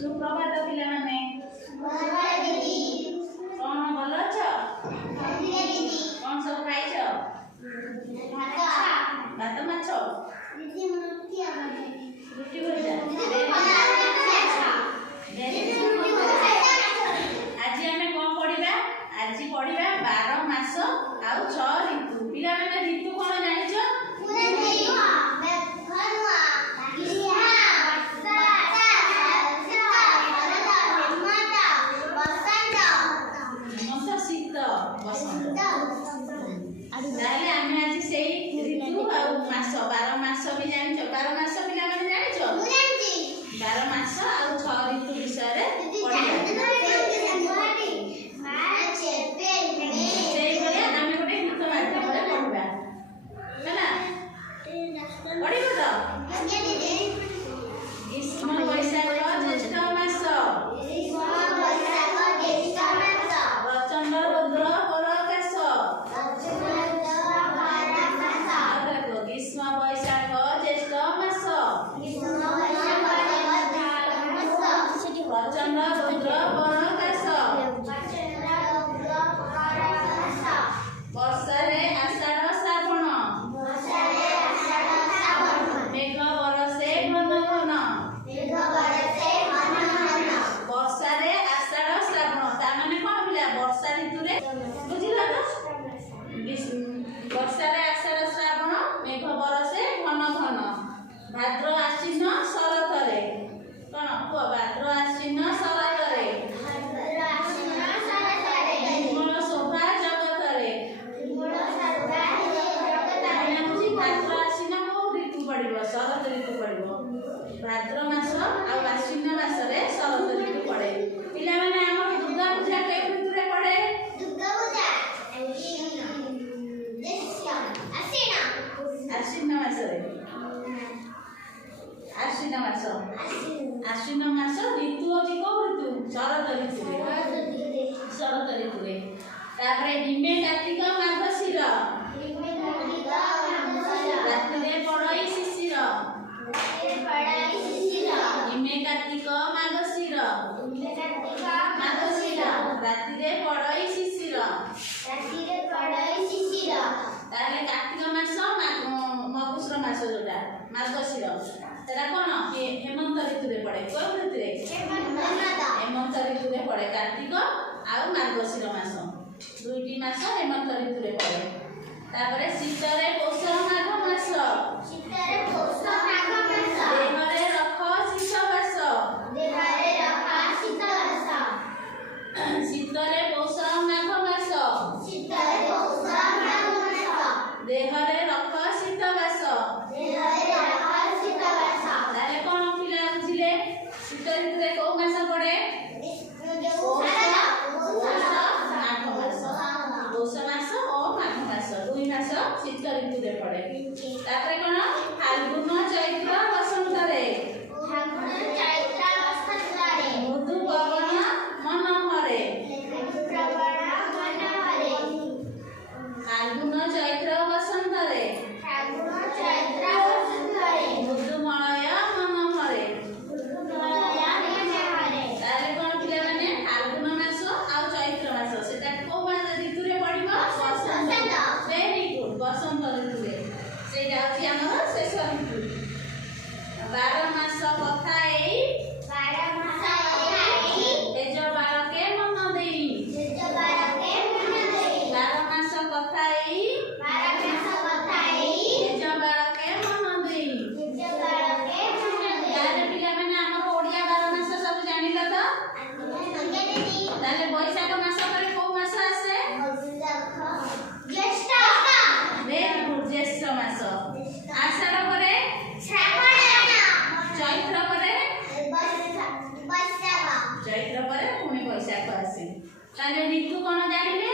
सुप्रभात पिलाने कौन भल अछ कौन सब खाइछ भात माछ रुटी भजा आज आमे कौन पढ़िबा आज पढ़िबा 12 मास आउ 6 ऋतु पिलाने ऋतु कौन जानिछ ताले आमे आज सेई ऋतु आ मास 12 मास भी जानिछ 12 मास पिला माने जानिछ 12 मास आ 6 ऋतु विषय रे पढिबा सेई बलिया आमे गोटे गीत माध्यम रे पढिबा हैला पढिबो त ग्रीष्म वैशाख ज्येष्ठ मास प्रचंड रुद्र पराकाश ग्रीष्म वैशाख ज्येष्ठ मास प्रचंड रुद्र पराकाश वर्षा रे आषाढ़ श्रावण मेघ बरसे घन घन वर्षा रे आषाढ़ श्रावण ता माने कोन पिला वर्षा ऋतु रे बुझिला त वर्षा रे आषाढ़ श्रावण मेघ बरसे घन घन भाद्र आश्विन शरत रे कोन को भाद्र आश्विन शरत रे निर्मल शोभा जगत रे भाद्र आश्विन को ऋतु पड़िबो शरत ऋतु पड़िबो भाद्र मास आ आश्विन मास रे शरत ऋतु पड़े पिला माने हमर दुर्गा पूजा के ऋतु रे पड़े दुर्गा पूजा आश्विन मास रे आश्विन मास ऋतु होची को ऋतु शरत ऋतु रे शरत ऋतु रे तापरे निमे कार्तिक मार्गशीर रात्रि रे पड़ई शिशिर निमे कार्तिक मार्गशीर रात्रि रे पड़ई शिशिर ताले कार्तिक मास मघुश्र मास जोटा मार्गशीर तेरा कोन हेमंत ऋतु रे पड़े कोन ऋतु रे हेमंत ऋतु रे पड़े कार्तिक आ मार्गशीर मास दुईटी मास हेमंत ऋतु रे पड़े तापरे शीत रे पौष माघ मास देहरे रख शीत बास शीत रे पौष माघ मास देहरे रख शीत बास ताले कोन पिला बुझिले शीत ऋतु रे को मास पड़े पौष मास और माघ मास दुई मास शीत ऋतु रे पड़े तापरे कोन फाल्गुन चैत्र बसंत रे मृदु पवन मनोहरे फाल्गुन चैत्र बसंत रे मृदु मलय मनोहरे ताले कोन पिला माने फाल्गुन मास आ चैत्र मास सेटा को ऋतु रे पड़िबो बसंत वेरी गुड बसंत ऋतु रे सेटा होची हमर शेष ऋतु 12 मास कथा एई तेज बालके मन देई 12 मास कथा एई तेज बालके मन देई यार पिला माने हमर ओडिया 12 मास सब जानिला त ताले बैशाख मास करे को मास आसे ज्येष्ठ वेरी गुड ज्येष्ठ मास आषाढ़ करे चैत्र करे चैत्र करे पुणी बैशाख आसे ताले ऋतु कोन जानिले